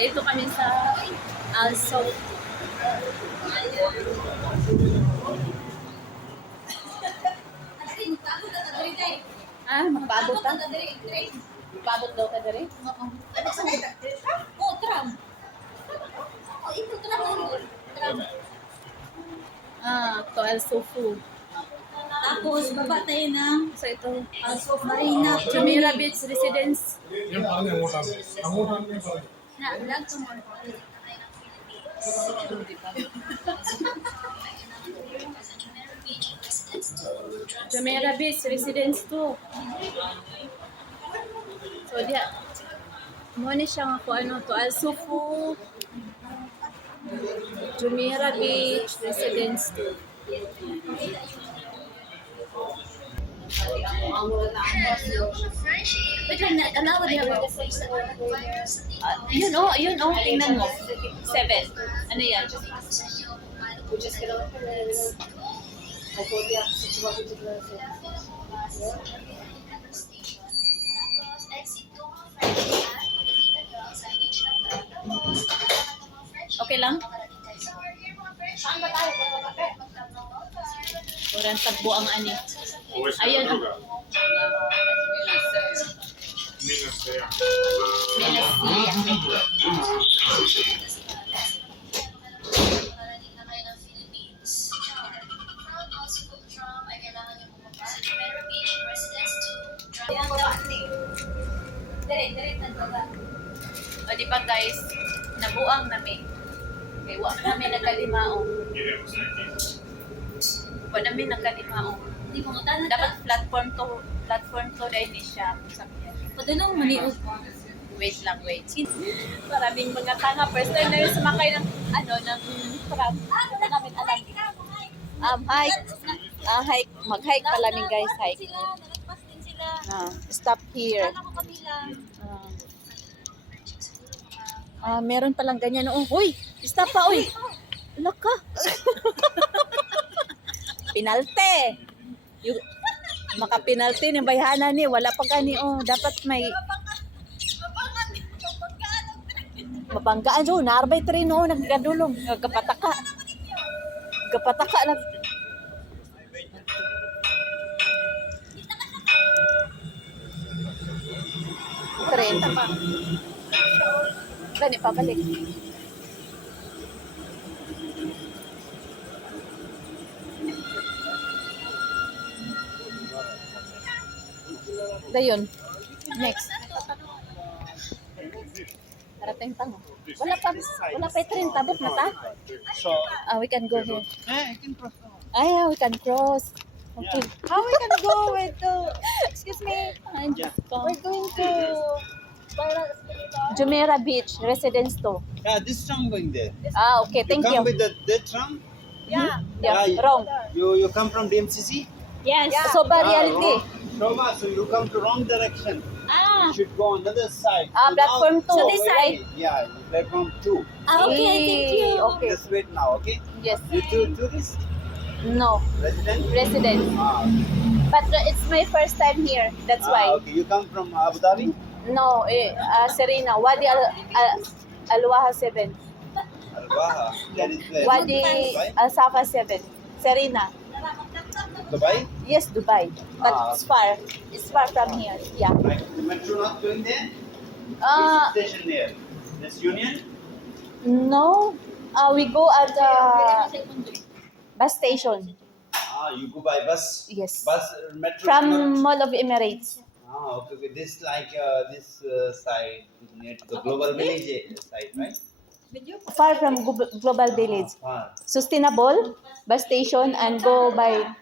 Dito kami sa Also. Magpaabot ka? Magpaabot daw ka dere? Oo. Oo, tram. Oo, ito tram. To Also. Tapos, baba tayo ng So ito, Marina. Jumeirah Beach Residence. Yang paling anggota yang paling. Na, vlog to more. Jumeirah Beach Residence to. So diya, mo ni siya nga kung ano to Also Jumeirah Beach Residence to. Wait lang, nakalawa niya ba? Yun oh, tingnan mo. 7. Ano yan? Okay lang? Orang tagbo ang ani. Ayun. Menasia. O di ba guys, nabuang nami. Kay wa kami nagkalimaong. Wa nami nagkalimaong. Hindi mo nga Dapat platform to dahil ni siya. Padulong maniog. Wait lang, wait. Maraming mga tanga. First time na rin sumakay ng ng tram. Ano namin alam. Hike. Hike. Mag-hike pala ni guys. Hike. Sila, nalagpas din sila. Stop here. Kala ko kabila. Meron palang ganyan. Oh, uy! Stop pa, uy! Laka! Pinalte! Yung, makapinalte ni bayhana ni. Wala pa gani. Oh, dapat may... Mabanggaan so, naarbay train no, naggadulong, gapataka. Gapataka nag 30 pa. Gani pabalik. Dayon. Next. Parating pa no. Wala pa 30 tabot na ta. So, We can go here. I can cross. Yeah, we can cross. Okay. How we can go with the... Excuse me. I'm just We're going to... Jumeirah Beach Residence to. Yeah, this tram going there. Okay, thank come you. with that tram? Yeah. Yeah, Yeah, wrong. You come from DMCC? Yes. Soba reality. Shoma, so you come to wrong direction. You should go on the other side. Platform now- two, wait, right? Yeah, platform 2. Okay, thank you. Okay. Just wait now, okay? Yes. You tourist? No. Resident? Residence. But it's my first time here. That's why. Okay, you come from Abu Dhabi? No, Serena. Wadi Al-Waha 7. Al-Waha. That is where? Wadi Dubai? Al-Safa 7. Serena. Dubai? Yes, Dubai. But Ah. it's far. It's far from here. Yeah. Right. The metro not going there? Uh, Which station there? This Union? no. We go at the bus station. You go by bus? Yes. Bus, metro? From not- Mall of Emirates. Okay, okay. This like this side near to the global village side, right? Far from Global Village. Far. Sustainable bus station and go by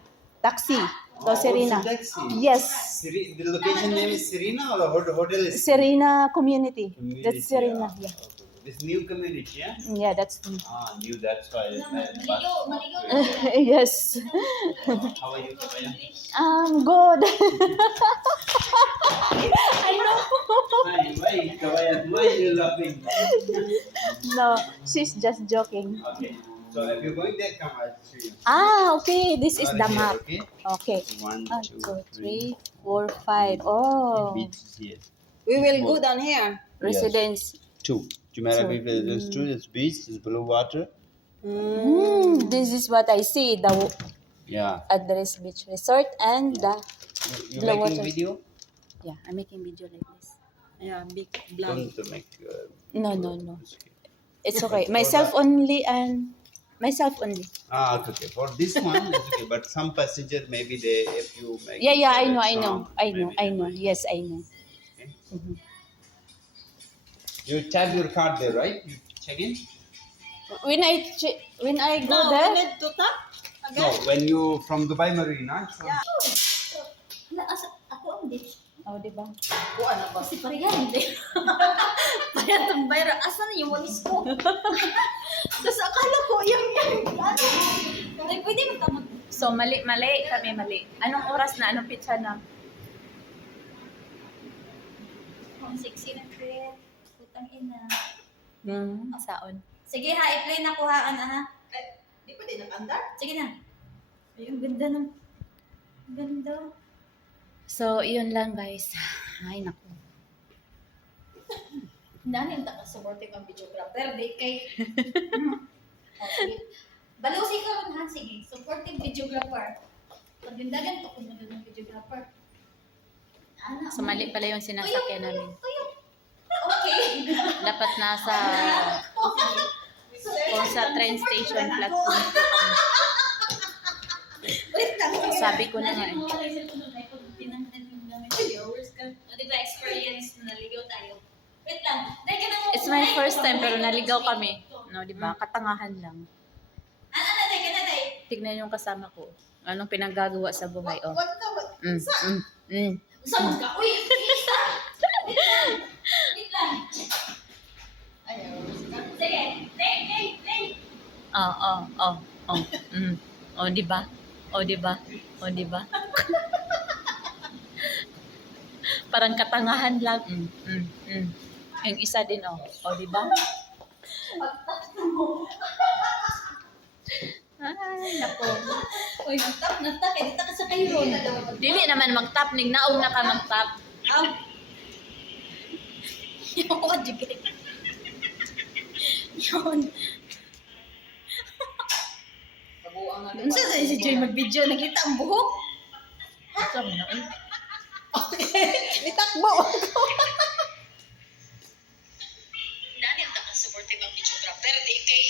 taxi to Serena. Also taxi. Yes. The location name is Serena or the hotel is Serena Community. Community, That's Serena. yeah. Yeah. Okay. This new community, yeah? Yeah, that's New. That's why. yes. How are you, Kabaya? Good. I Why, Kabaya? Why you laughing? know. No, she's just joking. Okay. So if you're going there, come. I'll show you. Okay. This is the Here, map. Okay. Okay. 1, 1, 2, 2, 3. 3, 4, 5. Oh. Beach is here. We will go down here. Residence. 2. Jumeirah Beach Residence 2 is beach, is blue water. This is what I see. The Yeah. address beach resort and the You Blue making water. video? yeah. I'm making video like this. Yeah, big blind. Don't make. No. It's okay. Myself only and myself only. Okay. For this one, it's okay. But some passenger maybe they if you make. Yeah. I know. maybe they might. Yes, I know. Okay. You tap your card there, right? You check in. When I go No, there, we need to tap No, again. when you from Dubai Marina. So Ako ang ditch. oh, diba? Ako ano ba? Kasi parehan hindi. Parehan itong bayra. Asan na yung walis ko? Tapos akala ko yung ano. Hindi pwede magtamag. So mali kami mali. Anong oras na? Anong pitsa na? Ang sexy ng create. Putang ina. Saon. Sige ha, i-play na kuhaan na ha. Di pa din nag-andar? Sige na. Ay, ang ganda ng... Ang ganda. So, yun lang guys. Ay, naku. Dahil yung supportive ang videographer, di kay... sige. Balusi ka ron ha, sige. Supportive videographer. Pagdindagan pa kung magandang videographer. Ana, So, mali pala yung sinasakyan namin. Okay. Dapat nasa kung sa train station platform po kami. Wait lang. Sabi ko na nga eh. Di ba experience na naligaw tayo? Wait lang. It's my first time pero naligaw kami. No, di ba? Katangahan lang. Ano, day? Tignan yung kasama ko. Anong pinanggagawa sa buhay, oh. Mm. Saan ka? Uy! Wait lang. Ayaw. Sige. Day. Oh. Oh, di ba? Oh, di ba? Parang katangahan lang. Yung isa din, oh. Oh, di ba? Ay, naku. Uy, nagtap. Eh, dito ka sa kayo. Dili naman mag-tap, ning naong na ka mag-tap. Aw. Yun, jigit. Yun. Ano sa si Joy mag-video? Nakita ang buhok? Sabi na, eh. Itakbo.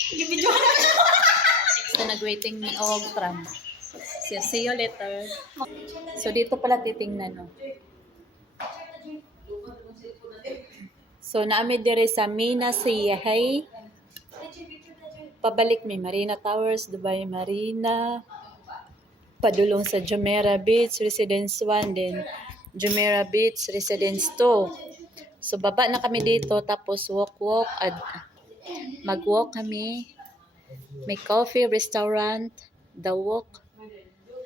Gibidyo na ka. So, nag-waiting ni Og Tram. So, see you later. So, dito pala titingnan, no? So, naamid dire sa Mina Siyahay. Pabalik may Marina Towers, Dubai Marina. Padulong sa Jumeirah Beach, Residence 1, then Jumeirah Beach, Residence 2. So, baba na kami dito, tapos walk, mag-walk kami. May coffee, restaurant, The Walk,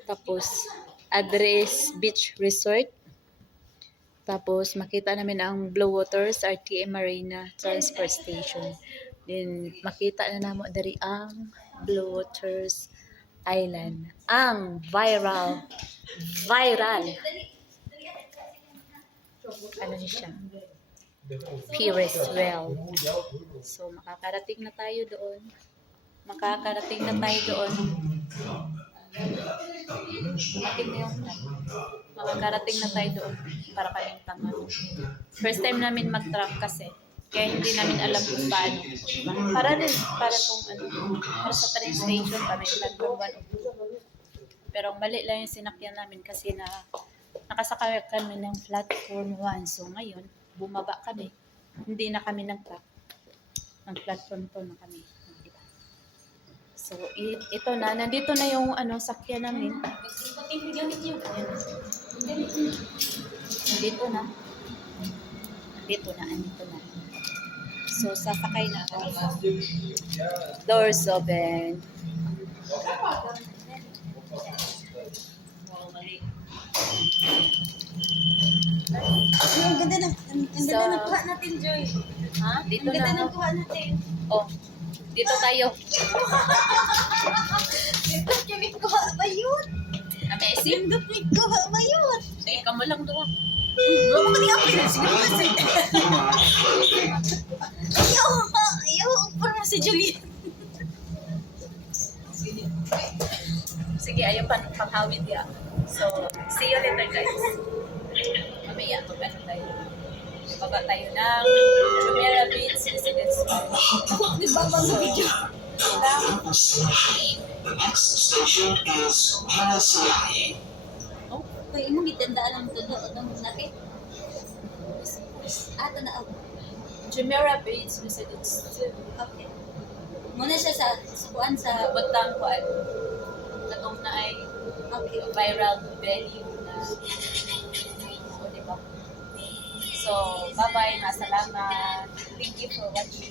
tapos address Beach Resort. Tapos makita namin ang Blue Waters, RTM Marina Transfer Station. Then makita na namo dari ang Blue Waters Island. Ang viral. Ano siya? Pires Well. So makakarating na tayo doon. Makakarating na tayo doon. Akin na yung tram. Makakarating na tayo doon para kaming tangan. First time namin mag-tram kasi. Kaya hindi namin alam kung paano. Diba? Para tong para sa train station kami, platform 1. Pero mali lang yung sinakyan namin kasi nakasakay kami ng platform 1. So ngayon, bumaba kami. Hindi na kami nag-tram. Ng platform 2 na kami. So, ito na. Nandito na yung sakyan namin. Andito na. So, sasakay na ako. Doors open. Ang ganda ng kuha natin, Joy. Ha? Dito Ang ganda na. ng kuha natin. Oh, dito tayo. Dito kami kuha ba yun? Amazing. Dito kami kuha ba yun? Ikaw mo lang doon. Baka pati ka pinag-siguro kasi. si Juliet. Sige, ayaw panghawid ya. So, see you later guys. Mamaya, mag-ano tayo. Baba tayo ng Jumeirah Beach Residence Park. Di ba bang video? The next station is Panasonic. Oh, kaya mo gitandaan ang todo ng nakit. Ato na ako. Jumeirah Beach Residence. Okay. Muna siya sa sukuan sa Butang ko ay katong na ay okay. viral venue na o diba? So, bye-bye, masalamat. Thank you for watching.